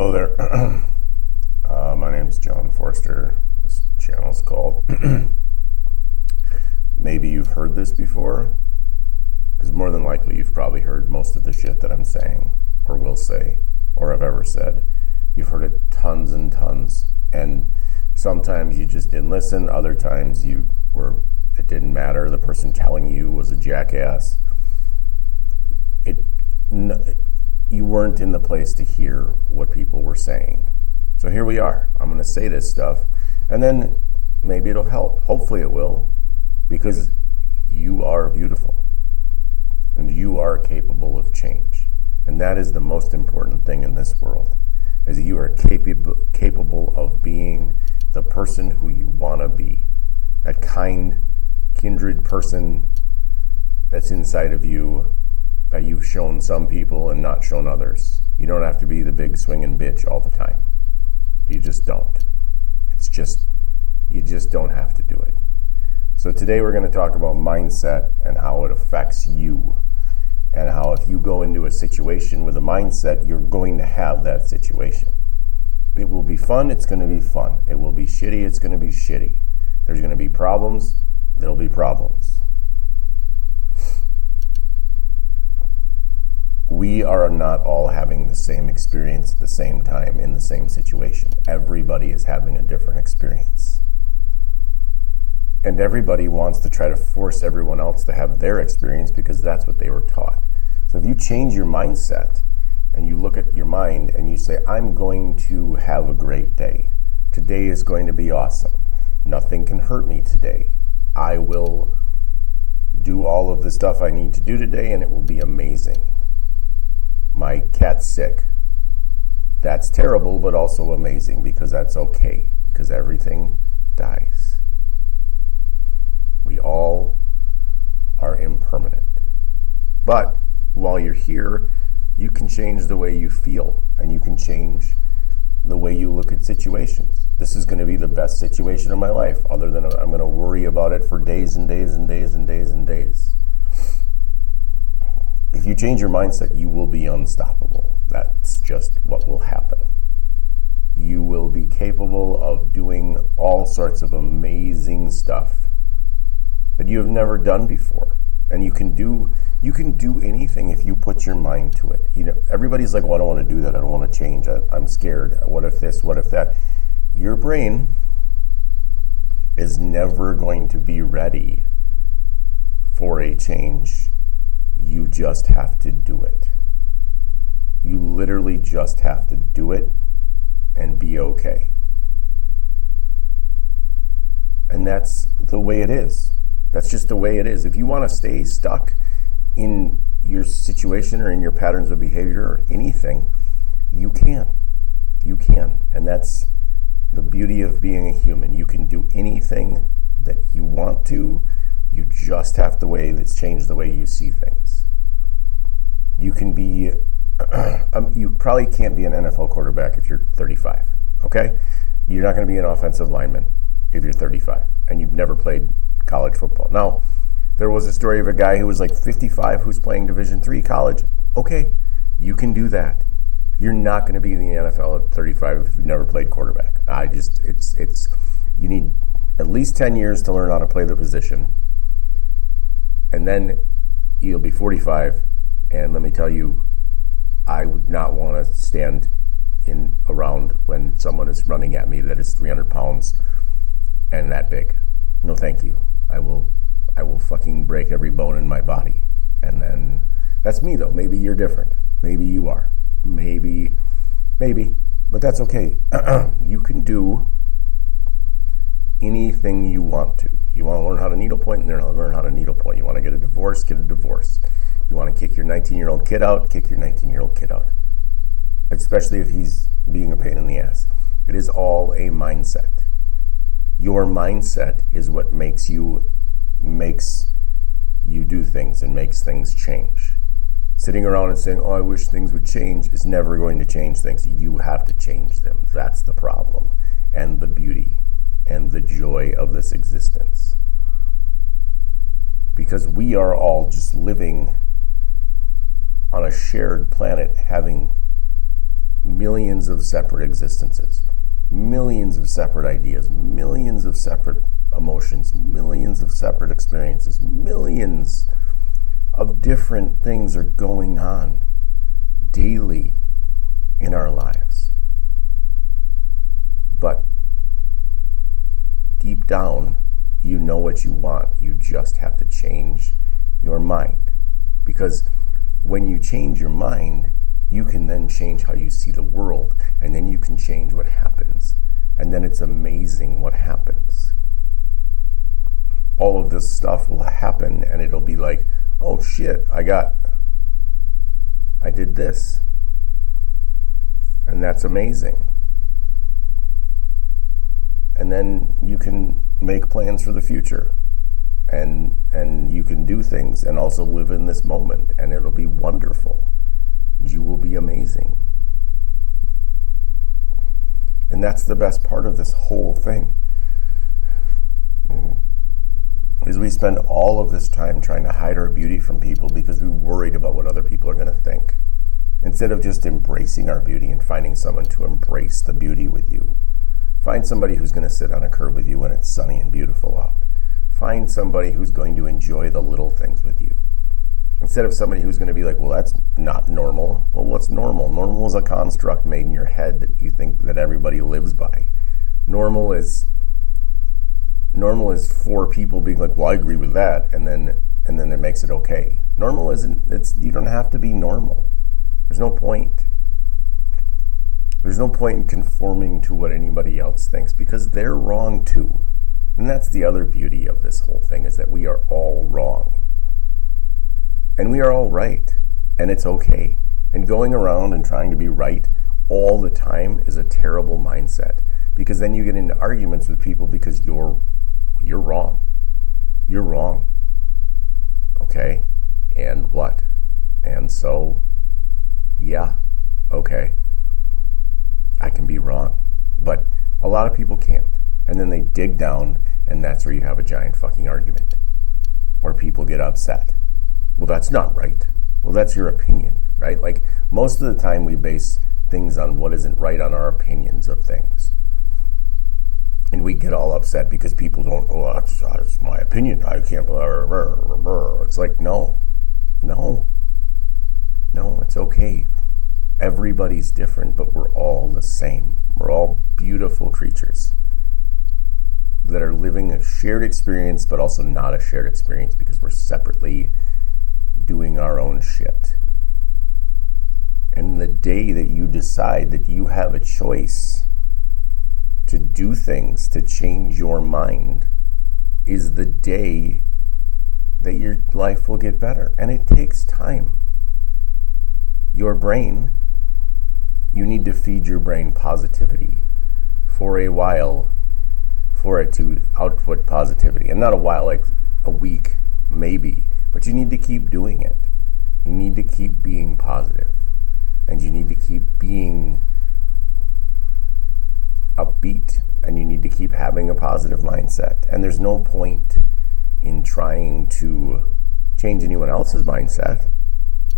Hello there. My name's John Forster. This channel is called Maybe You've Heard This Before, because more than likely you've probably heard most of the shit that I'm saying, or will say, or have ever said. You've heard it tons and tons, and sometimes you just didn't listen, other times it didn't matter, the person telling you was a jackass. You weren't in the place to hear what people were saying. So here we are. I'm going to say this stuff, and then maybe it'll help. Hopefully it will, because you are beautiful, and you are capable of change. And that is the most important thing in this world, is that you are capable of being the person who you want to be. That kind, kindred person that's inside of you, that you've shown some people and not shown others. You don't have to be the big swinging bitch all the time. You just don't. You just don't have to do it. So today we're going to talk about mindset and how it affects you. And how if you go into a situation with a mindset, you're going to have that situation. It will be fun, it's going to be fun. It will be shitty, it's going to be shitty. There's going to be problems, there'll be problems. We are not all having the same experience at the same time in the same situation. Everybody is having a different experience. And everybody wants to try to force everyone else to have their experience because that's what they were taught. So if you change your mindset and you look at your mind and you say, I'm going to have a great day. Today is going to be awesome. Nothing can hurt me today. I will do all of the stuff I need to do today and it will be amazing. My cat's sick. That's terrible, but also amazing, because that's okay, because everything dies. We all are impermanent. But while you're here, you can change the way you feel, and you can change the way you look at situations. This is going to be the best situation of my life, other than I'm going to worry about it for days and days and days and days and days. If you change your mindset, you will be unstoppable. That's just what will happen. You will be capable of doing all sorts of amazing stuff that you have never done before. And you can do anything if you put your mind to it. You know, everybody's like, well, I don't want to do that. I don't want to change. I'm scared. What if this? What if that? Your brain is never going to be ready for a change. You just have to do it. You literally just have to do it and be okay. And that's the way it is. That's just the way it is. If you want to stay stuck in your situation or in your patterns of behavior or anything, you can. You can. And that's the beauty of being a human. You can do anything that you want to. You just have to change the way you see things. You can be, you probably can't be an NFL quarterback if you're 35, okay? You're not going to be an offensive lineman if you're 35 and you've never played college football. Now, there was a story of a guy who was like 55 who's playing Division III college. Okay, you can do that. You're not going to be in the NFL at 35 if you've never played quarterback. You need at least 10 years to learn how to play the position. And then you'll be 45, and let me tell you, I would not want to stand around when someone is running at me that is 300 pounds and that big. No, thank you. I will fucking break every bone in my body. And then, that's me though. Maybe you're different. Maybe you are. Maybe. But that's okay. You can do anything you want to. You want to learn how to needlepoint, and learn how to needlepoint. You want to get a divorce, get a divorce. You want to kick your 19-year-old kid out, kick your 19-year-old kid out. Especially if he's being a pain in the ass. It is all a mindset. Your mindset is what makes you do things and makes things change. Sitting around and saying, oh, I wish things would change, is never going to change things. You have to change them. That's the problem and the beauty and the joy of this existence. Because we are all just living on a shared planet, having millions of separate existences, millions of separate ideas, millions of separate emotions, millions of separate experiences, millions of different things are going on daily in our lives. But deep down, you know what you want. You just have to change your mind. Because when you change your mind, you can then change how you see the world, and then you can change what happens. And then it's amazing what happens. All of this stuff will happen, and it'll be like, oh shit, I did this. And that's amazing. And then you can make plans for the future. And you can do things and also live in this moment, and it'll be wonderful. You will be amazing. And that's the best part of this whole thing. Is we spend all of this time trying to hide our beauty from people because we're worried about what other people are going to think. Instead of just embracing our beauty and finding someone to embrace the beauty with you. Find somebody who's going to sit on a curb with you when it's sunny and beautiful out. Find somebody who's going to enjoy the little things with you. Instead of somebody who's going to be like, well, that's not normal. Well, what's normal? Normal is a construct made in your head that you think that everybody lives by. Normal is for people being like, well, I agree with that, and then it makes it okay. Normal isn't. You don't have to be normal. There's no point. There's no point in conforming to what anybody else thinks because they're wrong too. And that's the other beauty of this whole thing, is that we are all wrong. And we are all right. And it's okay. And going around and trying to be right all the time is a terrible mindset. Because then you get into arguments with people because you're wrong. You're wrong. Okay? And what? And so, yeah, okay. I can be wrong. But a lot of people can't. And then they dig down, and that's where you have a giant fucking argument. Or people get upset. Well, that's not right. Well, that's your opinion, right? Like, most of the time we base things on what isn't right on our opinions of things. And we get all upset because people don't, oh, that's my opinion. I can't, it's like, no, it's okay. Everybody's different, but we're all the same. We're all beautiful creatures that are living a shared experience, but also not a shared experience because we're separately doing our own shit. And the day that you decide that you have a choice to do things to change your mind is the day that your life will get better. And it takes time. Your brain, you need to feed your brain positivity for a while for it to output positivity. And not a while, like a week, maybe. But you need to keep doing it. You need to keep being positive. And you need to keep being upbeat. And you need to keep having a positive mindset. And there's no point in trying to change anyone else's mindset.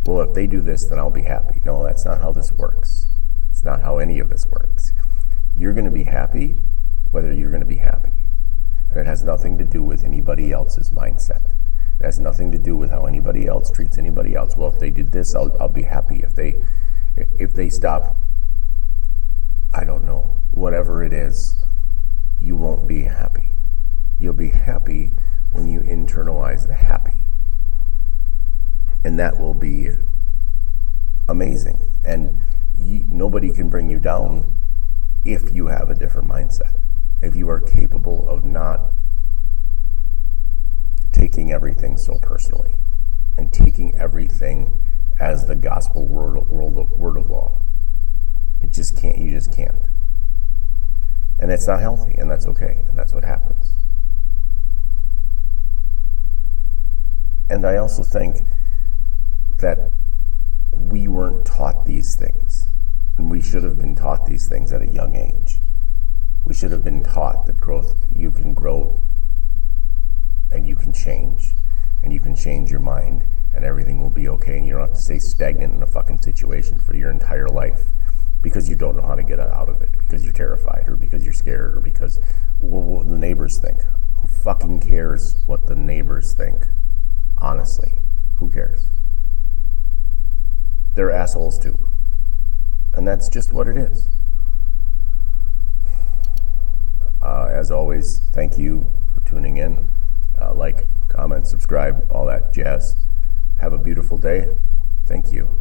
Well, if they do this, then I'll be happy. No, that's not how this works. It's not how any of this works. You're going to be happy whether you're going to be happy. And it has nothing to do with anybody else's mindset. It has nothing to do with how anybody else treats anybody else. Well, if they did this, I'll be happy. If they stop, I don't know, whatever it is, you won't be happy. You'll be happy when you internalize the happy. And that will be amazing. And nobody can bring you down if you have a different mindset. If you are capable of not taking everything so personally and taking everything as the gospel word of law. You just can't. And it's not healthy, and that's okay, and that's what happens. And I also think that we weren't taught these things, and we should have been taught these things at a young age. We should have been taught that you can grow and you can change your mind, and everything will be okay, and you don't have to stay stagnant in a fucking situation for your entire life. because you don't know how to get out of it, because you're terrified, or because you're scared, or because what the neighbors think. Who fucking cares what the neighbors think? Honestly, who cares? They're assholes too. And that's just what it is. As always, thank you for tuning in. Like, comment, subscribe, all that jazz. Have a beautiful day. Thank you.